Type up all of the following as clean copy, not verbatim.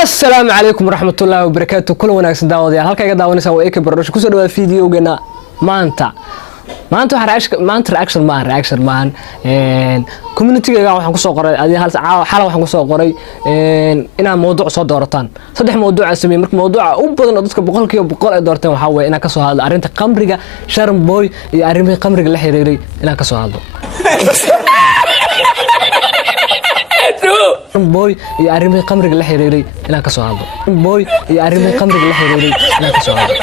السلام عليكم ورحمة الله وبركاته. كل وناكسن داوديال halka iga daawanaysan waa ekebaroosh ku soo dhawaad fiidiyogeena maanta reaction maahan community-ga waxaan ku soo qoray xal waxaan ku soo qoray inaan mowduuc soo doorataan saddex mowduuc aan sameeyay marka mowduuca u badan oo dadka 100% ay doorteen waxa weeye inaan ka soo hadlo arinta qamriga sharm boy iyo arrimaha qamriga la xiriiray inaan ka soo hadlo boy iyo arrimaha qamriga la xiriiray inaan ka soo hadlo boy iyo arrimaha qamriga la xiriiray inaan ka soo hadlo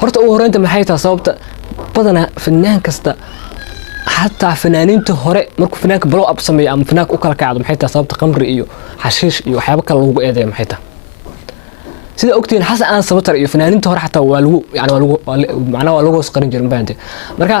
horta ugu horeynta maxay tahay sababta badana fanaan kasta hatta fanaaniinta hore markuu fanaanka blow up sameeyo ama fanaanka u kala kacdo maxay tahay sababta qamri iyo xashiish iyo waxyaabo kale lagu eedeeyo maxay tahay sida ogtiin xasan aan sabatar iyo fanaaniinta hore hatta waa lagu macnaha waa lagu qarin jiray baante marka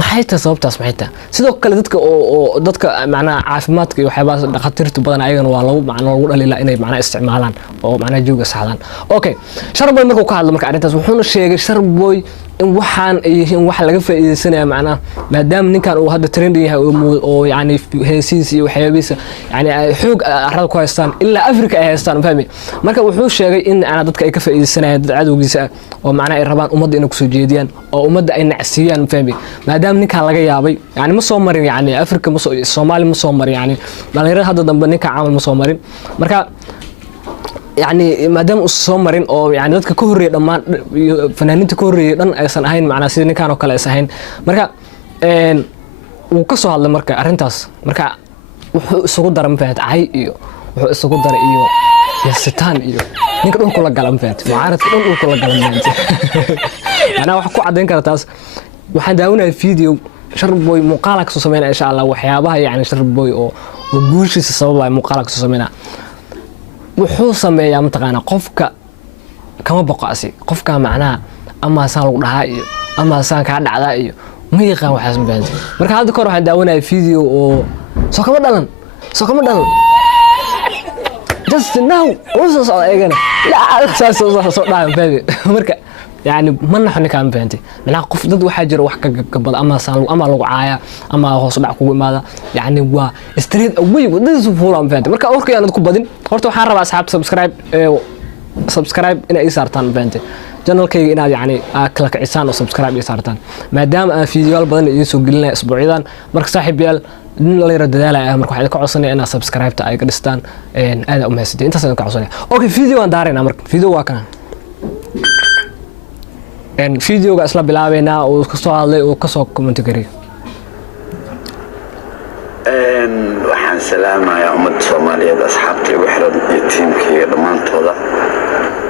maxay tahay sababtaas maxay tahay sidoo kale dadka oo dadka macnaha caafimaadka iyo waxyaabaha dhaqaatiirta badan ayagana waa lagu macnaha lagu dhaliilaa inay macnaha isticmaalaan oo macnaha jooga saxdaan okay sharm boy markuu ka hadlo marka arintaas wuxuu sheegay sharm boy in waxaan ay yihiin wax laga faa'iideysanaya macnaha maadaama ninkan uu hadda trend yahay oo yani heesiis iyo waxyaabihiisa yani xoog arada ku haystaan ilaa Afrika ay haystaan fahmi marka wuxuu sheegay in ana dadka ay ka faa'iideysanayaan dad cadowgiisa oo macnaha ay rabaan ummadda inay ku soo jeediyaan oo ummadda ay nacsiiyaan fahmi maadaama ninkan laga yaabay yani ma soo marin yani Afrika ma soo Soomaali ma soo marin yani dhalinyarada hadda dambe ninka caamal ma soo marin marka يعني مادام الصومرين أو يعني ذاتك كهري لما فنانين كهري لن أيسن أهين معنا سيدنا كانوا كلا أيسن مركا وقصوا هذا مركا أرنتاس مركا وسقط درم فات عاي إيو وسقط در إيو يا ستان إيو نقدر نقول كلام فات معارض نقول كل كلام فات أنا وحكوا عدين كرتاس وحداونا الفيديو شرب بوي مقالك سوسمينا إن شاء الله وحيابها يعني شرب بوي أو وجوش السبب مقالك سوسمينا wuxuu sameeyaa mataqaana qofka kama boqaasi qofka macnaha ama saan lagu dhahaa iyo ama saan ka dhacdaa iyo ma yaqaan waxaas baanti marka hadda kor waxaan daawanay video oo soo kama dhalan just now oo soo eegana la soo dhaay baby marka يعني ما نحن كان بنتي من قف ضد واحد جرى واحد قبل أما صار أما لو عايا أما هو صدق كوي ماذا يعني هو استريد أوي وده سفورة بنتي مركا أوركي أنا تكون بدين قرطوا حارة أصحاب سبسكرايب إن أي صارتان بنتي جنرال كي إن يعني كلك عسان وسبسكرايب يصارتان ما دام فيديو بدن يسوق لنا أسبوعيا مركا صاحب يال اللي يرد ذلك مركو حد كعصني أنا سبسكرايب تاعي كريستان إن هذا أم هسدي أنت سنك عصني أوكي فيديو أنا دارين أمرك فيديو واقع إن فيديو أصلا بلعبنا وكسر عليه وكسر كومنتري. إن وحن سلامة يا أمة الصومالية أصحابتي وحرد يتيم كي ضمان توضع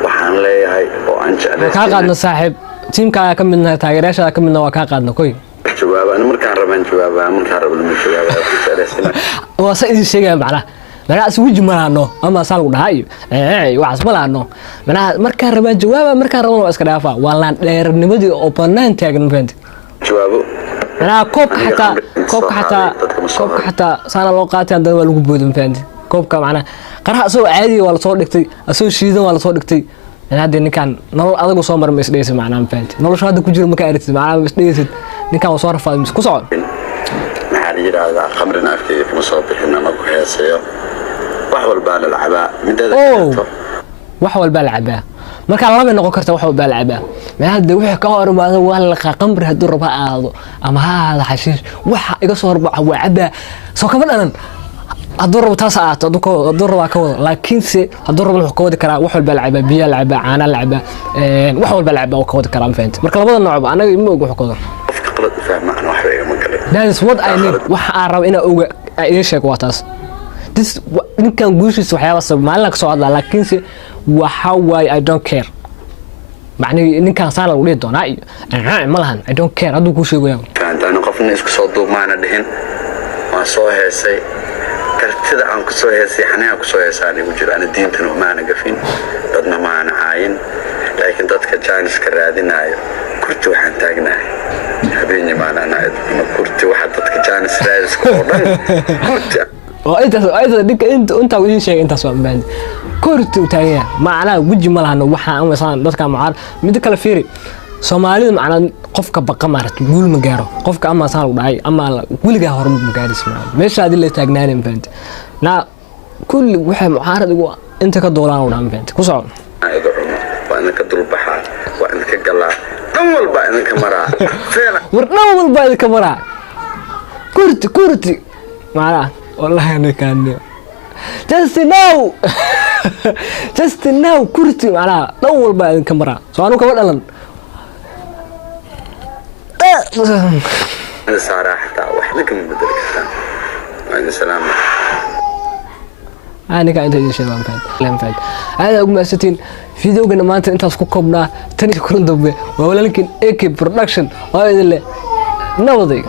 وحن لي هاي وأنجأ. كاقدنا صاحب تيم كم من تاجرش كم من وكاقدنا كوي. جواب أنا مركان ربنا جواب أنا مركان ربنا جواب. وصيد الشيء معنا. أنا أسوي مرانو أما صاروا نهاي وعصب مرانو أنا مركان ربنا جواب مركان ربنا أسكرافا والله نمدي أوبنان تاجن فهمت جوابه أنا كوب حتى صار الوقت عند الوجود فهمت كوب كمان قرأ أسوي عادي ولا صور دكتي أسوي شيء ولا صور دكتي أنا هذا نكان نور أذكر صور مسديس معنا فهمت نور شو هذا كجير مكارث معنا مسديس نكان وصار فاضي مش كسر محل هذا خمرنا في مصابيح إنما كهاسية وحول بالعباء من ذلك وحول بالعباء ما كان لما نقول كرت وحول بالعباء ما هذا وحي كهر ما ولا قمر هدور بقى هذا أما هذا حشيش وح يقصر بقى عباء سو كمان أنا أدور بتسعة أدور وكذا لكن سي أدور بالحكومة كرا وحول بالعباء بيا العباء عنا العباء وحول بالعباء وكذا كلام فهمت مركل بدل النوع أنا مو حكومة قلت فهم أنا واحد ما قلت that is what I need وح أعرف إنه أوجا إيش كواتاس this ninkan guushiisa waxyaaba sabab maalinka soo hadla laakiinse waxa way I don't care macnaheedu ninkan saan lagu dhigi doonaa iyo ma lahan I don't care haduu ku sheegayo aan qofna isku soo duumaana dhihin waa soo heesay kartida aan ku soo heesay xanaa ku soo heesay ugu jiro ana diintan ma ana gafin dadna ma ana caayin laakiin dadka jaaniska raadinayo kurti waxaan taagnahay habeenii ma ana kurti waxa dadka jaanis raadiska oo dhan kurti أيضا ديك أنت وين شيء أنت سوى بند كورت وتاعي معنا وجه ملهنا وحنا مثلا ده كان معار مدك الفيري Soomaalidu macna qofka baqa maartay guul ma gaaro qofka ama saan u dhacay ama wiliga horumar ma gaaris ma meesha adii la taagnaanin fahant na كل واحد معارض يقول أنت كدولان ولا عم فهمت كوسع هذا عمر وأنا كدول بحر وأنا كجلا أول بقى أنا كمرة فعلا ورناول بعد كمرة كرتي معنا والله أنا كان just now كرتي معنا أول بعد كمرة سواء كمان ألن أنا صراحة وإحنا كم بدل كتان وعليكم السلام أنا قاعد أنت شيء ما فهمت هذا أقوم أستين فيديو قلنا ما أنت أسكوكمنا تاني كلون دبي ولا لكن إيكي برودكشن وهذا اللي نوضي